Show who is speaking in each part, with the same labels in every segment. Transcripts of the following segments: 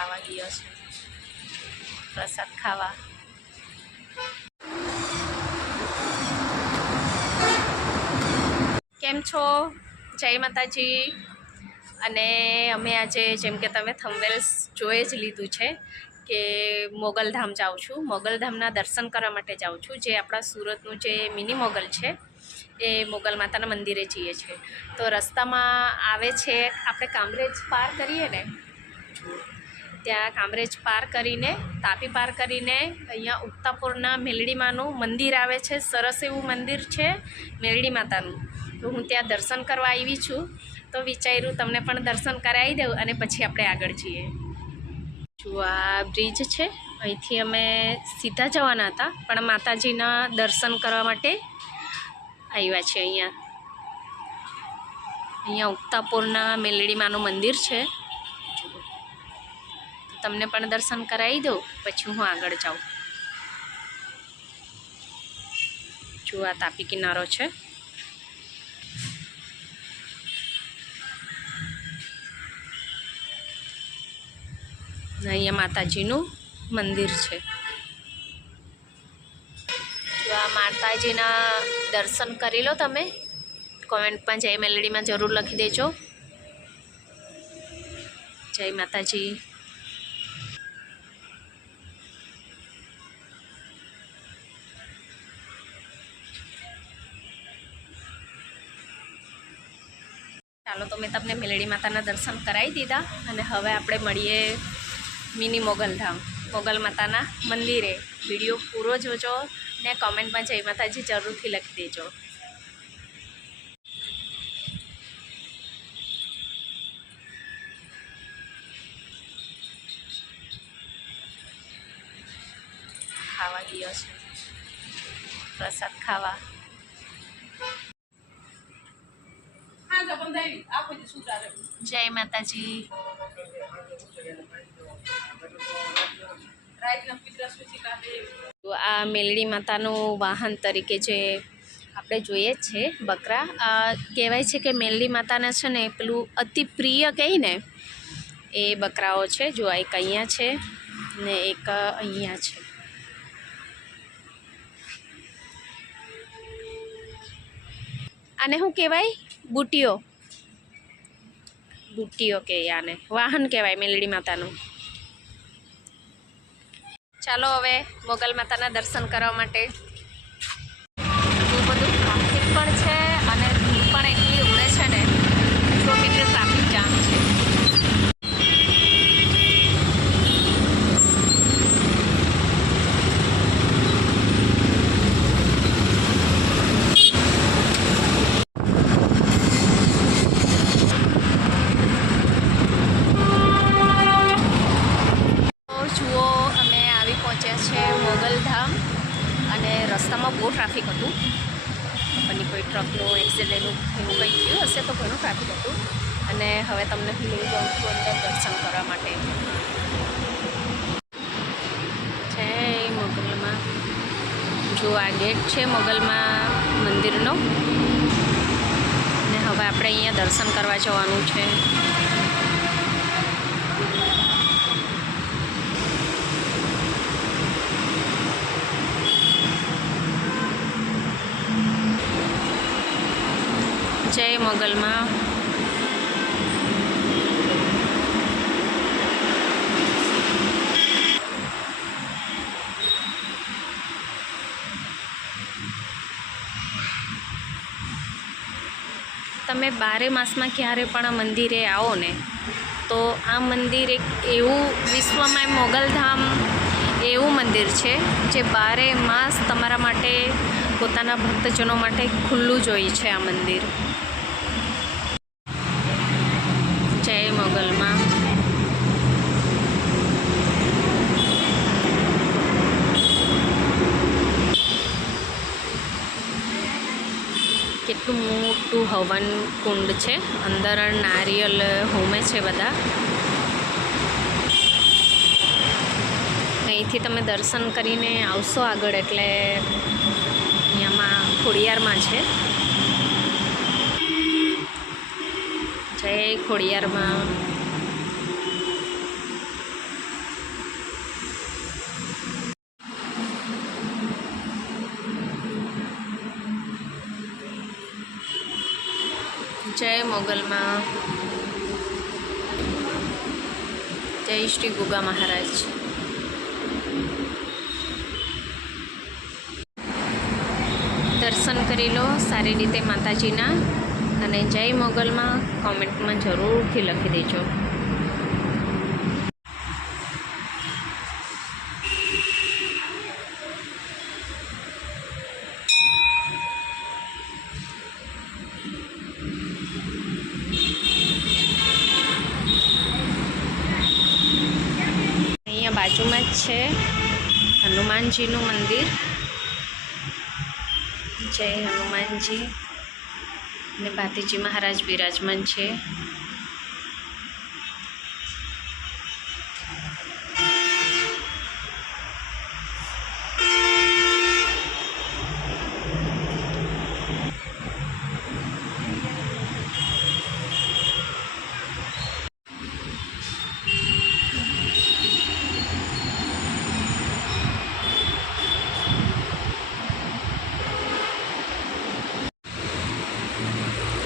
Speaker 1: ખાવા ગયો છે. પ્રસાદ ખાવા. કેમ છો? જય માતાજી. અને અમે આજે જેમ કે તમે થંબેલ્સ જોઈ જ લીધું છે કે મોગલધામ જાઉં છું. મોગલધામના દર્શન કરવા માટે જાઉં છું. જે આપણા સુરતનું જે મિની મોગલ છે, એ મોગલ માતાના મંદિરે જઈએ છીએ. તો રસ્તામાં આવે છે, આપણે કામરેજ પાર કરીએ ને? ત્યાં કામરેજ પાર કરીને, તાપી પાર કરીને અહીંયા ઉક્તાપુરના મેલડીમાનું મંદિર આવે છે. સરસ એવું મંદિર છે મેલડી માતાનું. તો હું ત્યાં દર્શન કરવા આવી છું. તો વિચાર્યું તમને પણ દર્શન કરાવી દઉં અને પછી આપણે આગળ જઈએ. જો આ બ્રિજ છે. અહીંથી અમે સીધા જવાના હતા, પણ માતાજીના દર્શન કરવા માટે આવ્યા છે અહીંયા. અહીંયા ઉક્તાપુરના મેલડીમાનું મંદિર છે. તમને પણ દર્શન કરાવી દઉં, પછી હું આગળ જાઉં. જો આ તાપી કિનારો છે. અહીંયા માતાજીનું મંદિર છે. જો આ માતાજીના દર્શન કરી લો તમે. કોમેન્ટમાં જય મેલેડીમાં જરૂર લખી દેજો. જય માતાજી. મેં તમને મેલડી માતાના દર્શન કરાવી દીધા અને હવે આપણે મળીએ મિની મોગલધામ મોગલ માતાના મંદિરે. વીડિયો પૂરો જોજો ને કોમેન્ટમાં જય માતાજી જરૂરથી લખી દેજો. ખાવા ગયો છે. પ્રસાદ ખાવા. જય માતાજી. તો આ મેલડી માતાનું વાહન તરીકે જે આપણે જોઈએ છે બકરા. આ કહેવાય છે કે મેલડી માતાના છે ને પેલું અતિ પ્રિય કહીને એ બકરાઓ છે. જો આ એક અહીંયા છે ને એક અહીંયા છે. આને શું કહેવાય? બુટીઓ. બુટ્ટીઓ કે યાને વાહન કહેવાય મેલડી માતાનું. ચાલો હવે મોગલ માતાના દર્શન કરવા માટે બહુ બધું ટ્રાફિક પણ છે અને ધૂળ પણ એટલી ઉડે છે ને તો કેટલી ટ્રાફિક જામ છે તો જુઓ અમે આવી પહોંચ્યા છે મોગલધામ અને રસ્તામાં બહુ ટ્રાફિક હતું. અને કોઈ ટ્રકનું એક્સિડન્ટનું એવું કંઈ થયું હશે તો ઘણું ટ્રાફિક હતું. અને હવે તમને હું લઈ છું અંદર દર્શન કરવા માટે. જય મોગલમાં. જો આ ગેટ છે મોગલમાં મંદિરનો. અને હવે આપણે અહીંયા દર્શન કરવા જવાનું છે. જય મોગલમાં. તમે બારે માસમાં ક્યારે પણ આ મંદિરે આવો ને, તો આ મંદિર એક એવું વિશ્વમાં મોગલધામ એવું મંદિર છે, જે બારે માસ તમારા માટે પોતાના ભક્તજનો માટે ખુલ્લું જ હોય છે આ મંદિર જય મોગલમાં. કેટલું મોટું હવન કુંડ છે. અંદર નારિયેલ હોમે છે બધા. અહીંથી તમે દર્શન કરીને આવશો આગળ એટલે અહીંયામાં ખોડિયારમાં છે. છે ખોડિયારમાં. જય મોગલમાં. જય શ્રી ગુગા મહારાજ. દર્શન કરી લો સારી રીતે માતાજીના. અને જય મોગલમાં કોમેન્ટમાં જરૂરથી લખી દેજો. અહીંયા બાજુમાં જ છે હનુમાનજીનું મંદિર. જય હનુમાનજી. ને ભાતીજી મહારાજ બિરાજમાન છે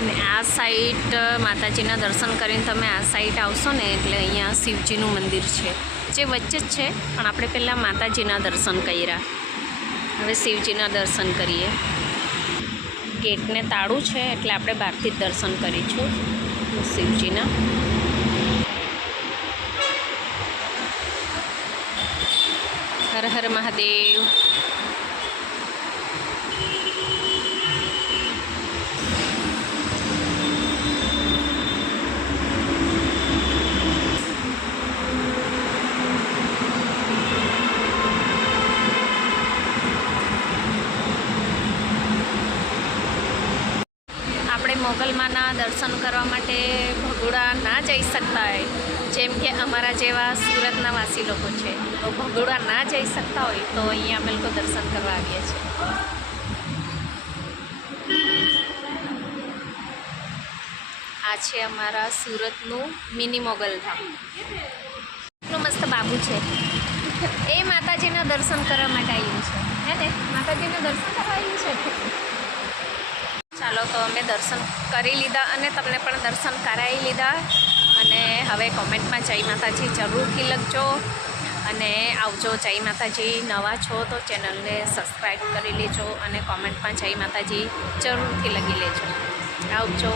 Speaker 1: ને આ સાઈડ માતાજીના દર્શન કરીને તમે આ સાઈડ આવશો ને એટલે અહીંયા શિવજીનું મંદિર છે. જે વચ્ચે જ છે, પણ આપણે પહેલાં માતાજીના દર્શન કર્યા. હવે શિવજીના દર્શન કરીએ. ગેટને તાળું છે, એટલે આપણે બહારથી જ દર્શન કરીશું. શિવજીના. હર હર મહાદેવ આપણે મોગલમાના દર્શન કરવા માટે ભગોડા ના જઈ શકતા હોય જેમ કે અમારા જેવા સુરતના વાસી લોકો છે. તો ભગોડા ના જઈ શકતા હોય તો અહીંયા અમે લોકો દર્શન કરવા આવીએ છીએ. આ છે અમારા સુરતનું મિની મોગલધામ એટલું મસ્ત બાબુ છે. એ માતાજીના દર્શન કરવા માટે આવ્યું છે હે ને? માતાજીના દર્શન કરવા આવ્યું છે ચાલો, તો અમે દર્શન કરી લીધા અને તમને પણ દર્શન કરાવી લીધા. અને હવે કોમેન્ટમાં જય માતાજી જરૂરથી લખજો. અને આવજો, જય માતાજી, નવા છો તો ચેનલને સબસ્ક્રાઈબ કરી લેજો અને કોમેન્ટમાં જય માતાજી જરૂરથી લખી લેજો. આવજો.